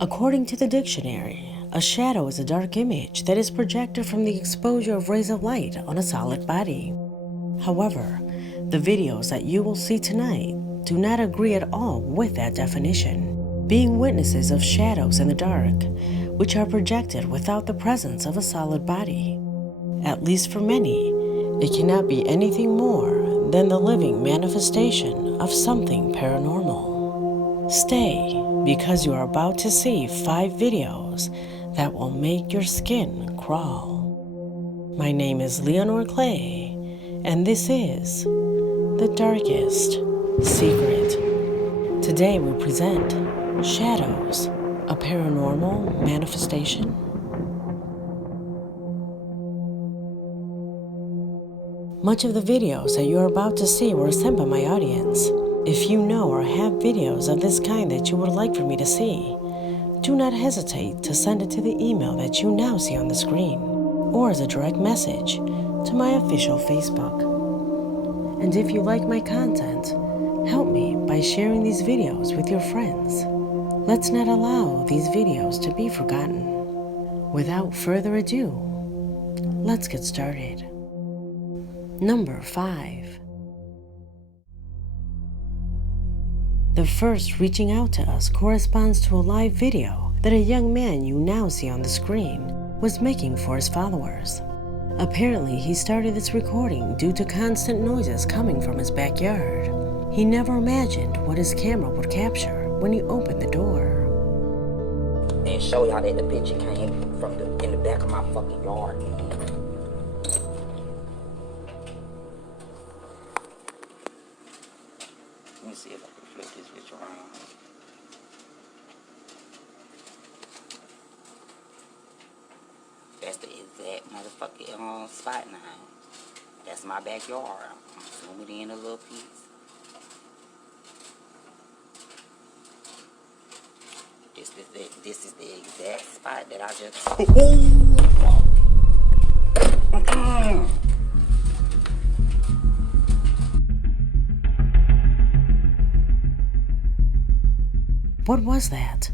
According to the dictionary, a shadow is a dark image that is projected from the exposure of rays of light on a solid body. However, the videos that you will see tonight do not agree at all with that definition, being witnesses of shadows in the dark, which are projected without the presence of a solid body. At least for many, it cannot be anything more than the living manifestation of something paranormal. Stay, because you are about to see 5 videos that will make your skin crawl. My name is Leonor Clay, and this is The Darkest Secret. Today we present Shadows, a Paranormal Manifestation. Much of the videos that you are about to see were sent by my audience. If you know or have videos of this kind that you would like for me to see, do not hesitate to send it to the email that you now see on the screen, or as a direct message to my official Facebook. And if you like my content, help me by sharing these videos with your friends. Let's not allow these videos to be forgotten. Without further ado, let's get started. Number 5. The first reaching out to us corresponds to a live video that a young man you now see on the screen was making for his followers. Apparently, he started this recording due to constant noises coming from his backyard. He never imagined what his camera would capture when he opened the door. And show y'all that the picture came from in the back of my fucking yard. Let me see if I can flip this bitch around. That's the exact motherfucking spot now. That's my backyard. I'm zooming in a little piece. This is the exact spot that I just. What was that?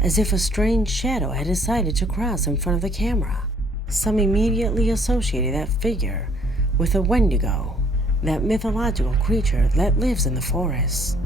As if a strange shadow had decided to cross in front of the camera. Some immediately associated that figure with a Wendigo, that mythological creature that lives in the forests.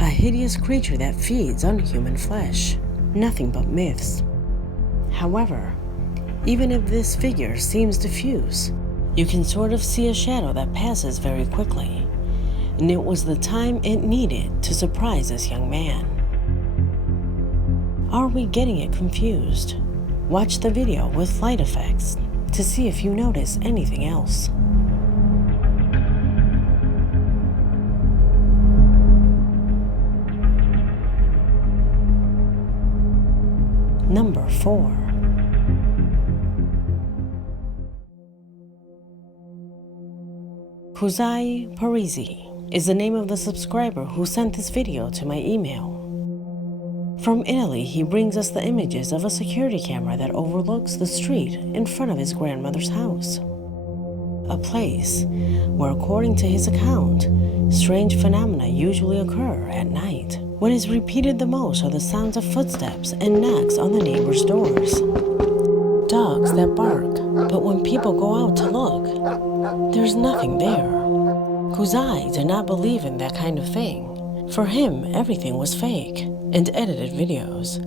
A hideous creature that feeds on human flesh. Nothing but myths. However, even if this figure seems diffuse, you can sort of see a shadow that passes very quickly. And it was the time it needed to surprise this young man. Are we getting it confused? Watch the video with light effects to see if you notice anything else. Number 4. Kuzai Parisi is the name of the subscriber who sent this video to my email. From Italy, he brings us the images of a security camera that overlooks the street in front of his grandmother's house. A place where, according to his account, strange phenomena usually occur at night. What is repeated the most are the sounds of footsteps and knocks on the neighbors' doors. Dogs that bark, but when people go out to look, there's nothing there. Kuzai did not believe in that kind of thing. For him, everything was fake and edited videos,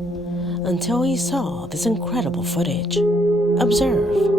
until he saw this incredible footage. Observe.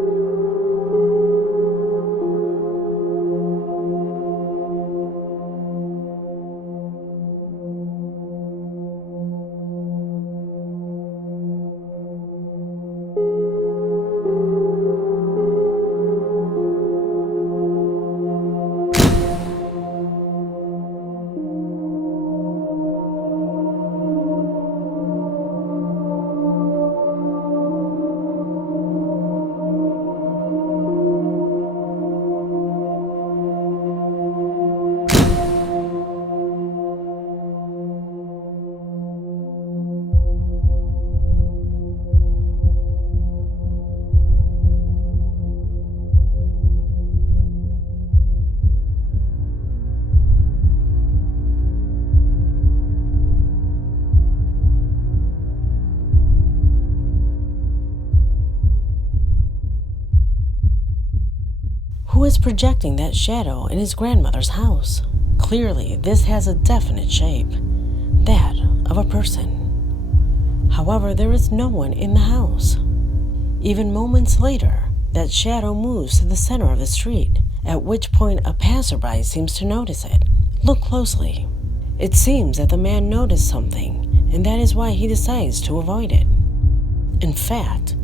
is projecting that shadow in his grandmother's house? Clearly, this has a definite shape, that of a person. However, there is no one in the house. Even moments later, that shadow moves to the center of the street, at which point a passerby seems to notice it. Look closely. It seems that the man noticed something, and that is why he decides to avoid it. In fact,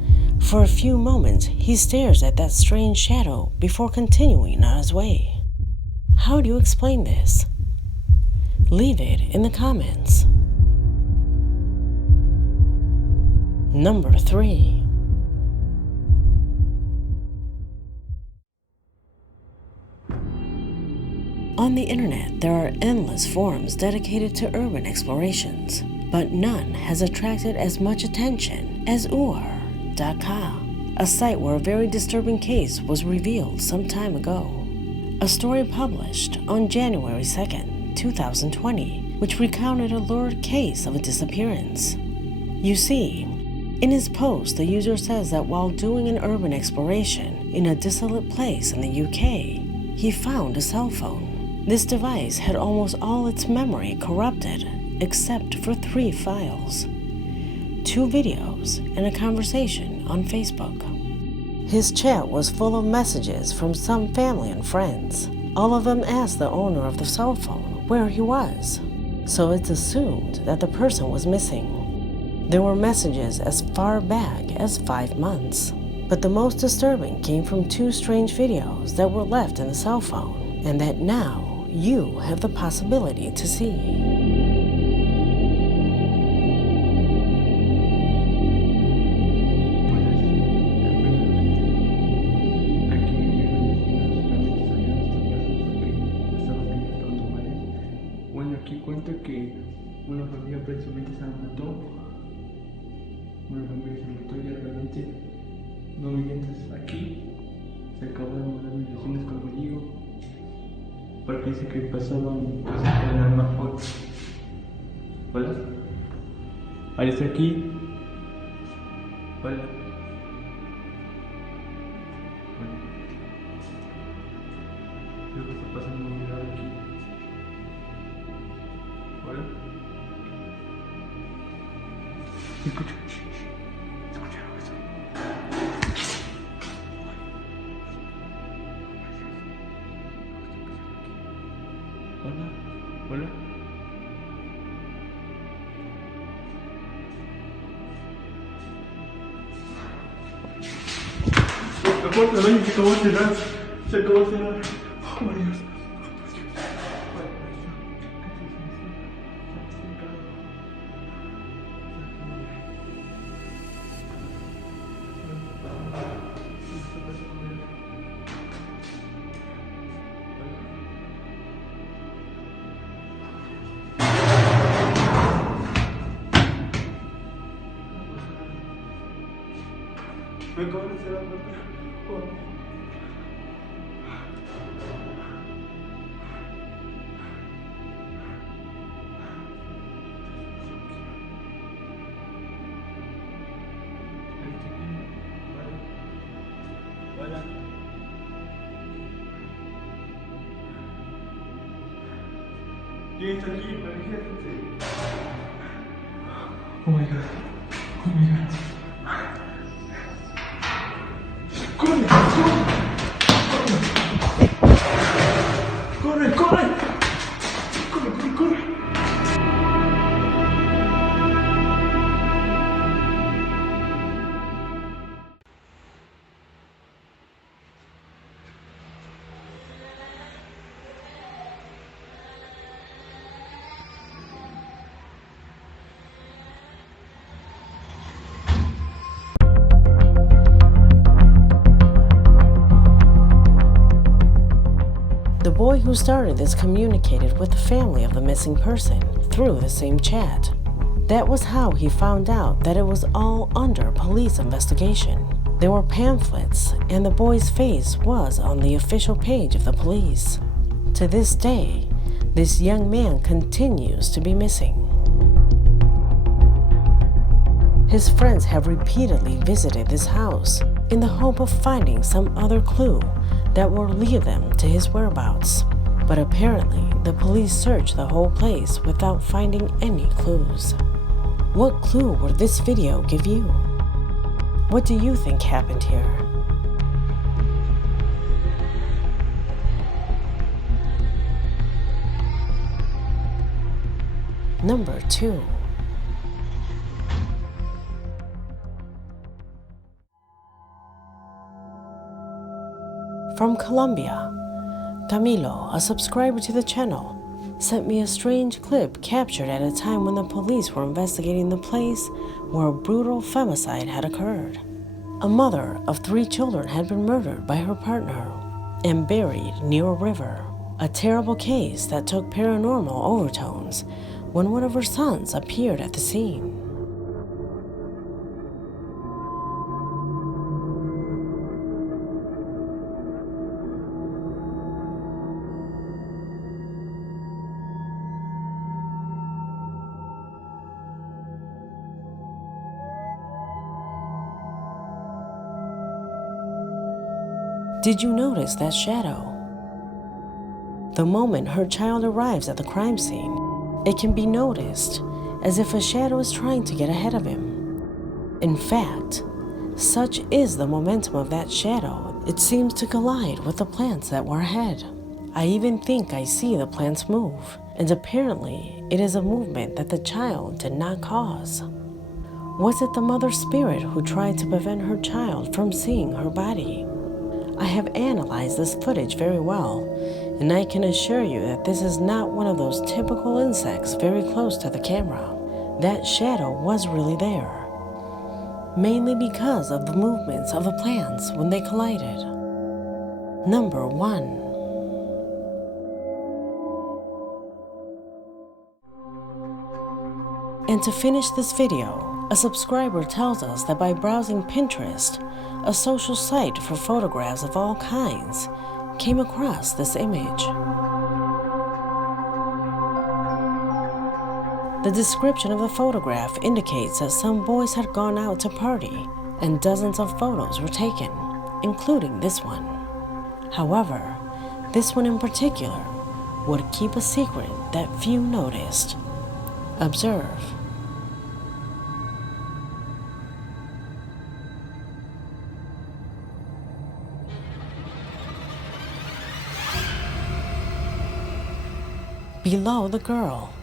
for a few moments, he stares at that strange shadow before continuing on his way. How do you explain this? Leave it in the comments. Number 3. On the internet, there are endless forums dedicated to urban explorations, but none has attracted as much attention as UR.com, a site where a very disturbing case was revealed some time ago. A story published on January 2nd, 2020, which recounted a lurid case of a disappearance. You see, in his post, the user says that while doing an urban exploration in a desolate place in the UK, he found a cell phone. This device had almost all its memory corrupted, except for 3 files, 2 videos, and a conversation on Facebook. His chat was full of messages from some family and friends. All of them asked the owner of the cell phone where he was, so it's assumed that the person was missing. There were messages as far back as 5 months, but the most disturbing came from 2 strange videos that were left in the cell phone, and that now you have the possibility to see. Aquí cuenta que una familia precisamente se mató. Una familia se mató y realmente no vivientes aquí se acabaron las mediciones con Wendigo, porque dice que pasaban cosas paranormales. Hola, ahí está aquí. Hola. Creo que está pasando un milagro aquí. Hola. Escucha. ¿Escucharon eso? Hola. Hola. La puerta del baño se acabó de cerrar. Se acabó de cerrar. Oh, Dios. Me acabo de cerrar la puerta. Hola. ¿Quién está aquí? Oh my god. Oh my god. ¡Corre! ¡Corre! ¡Corre! ¡Corre! ¡Corre! ¡Corre! ¡Corre! The boy who started this communicated with the family of the missing person through the same chat. That was how he found out that it was all under police investigation. There were pamphlets, and the boy's face was on the official page of the police. To this day, this young man continues to be missing. His friends have repeatedly visited this house in the hope of finding some other clue that will lead them to his whereabouts. But apparently, the police searched the whole place without finding any clues. What clue would this video give you? What do you think happened here? Number 2. From Colombia, Camilo, a subscriber to the channel, sent me a strange clip captured at a time when the police were investigating the place where a brutal femicide had occurred. A mother of 3 children had been murdered by her partner and buried near a river. A terrible case that took paranormal overtones when one of her sons appeared at the scene. Did you notice that shadow? The moment her child arrives at the crime scene, it can be noticed as if a shadow is trying to get ahead of him. In fact, such is the momentum of that shadow, it seems to collide with the plants that were ahead. I even think I see the plants move, and apparently it is a movement that the child did not cause. Was it the mother's spirit who tried to prevent her child from seeing her body? I have analyzed this footage very well, and I can assure you that this is not one of those typical insects very close to the camera. That shadow was really there, mainly because of the movements of the plants when they collided. Number 1. And to finish this video, a subscriber tells us that by browsing Pinterest, a social site for photographs of all kinds, came across this image. The description of the photograph indicates that some boys had gone out to party and dozens of photos were taken, including this one. However, this one in particular would keep a secret that few noticed. Observe. Below the girl,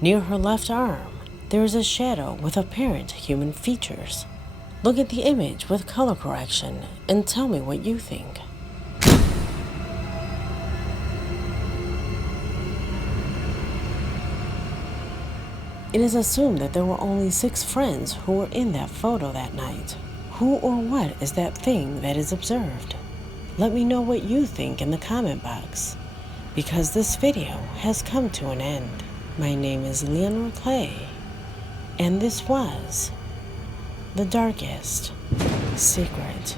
near her left arm, there is a shadow with apparent human features. Look at the image with color correction and tell me what you think. It is assumed that there were only 6 friends who were in that photo that night. Who or what is that thing that is observed? Let me know what you think in the comment box, because this video has come to an end. My name is Leonor Clay, and this was The Darkest Secret.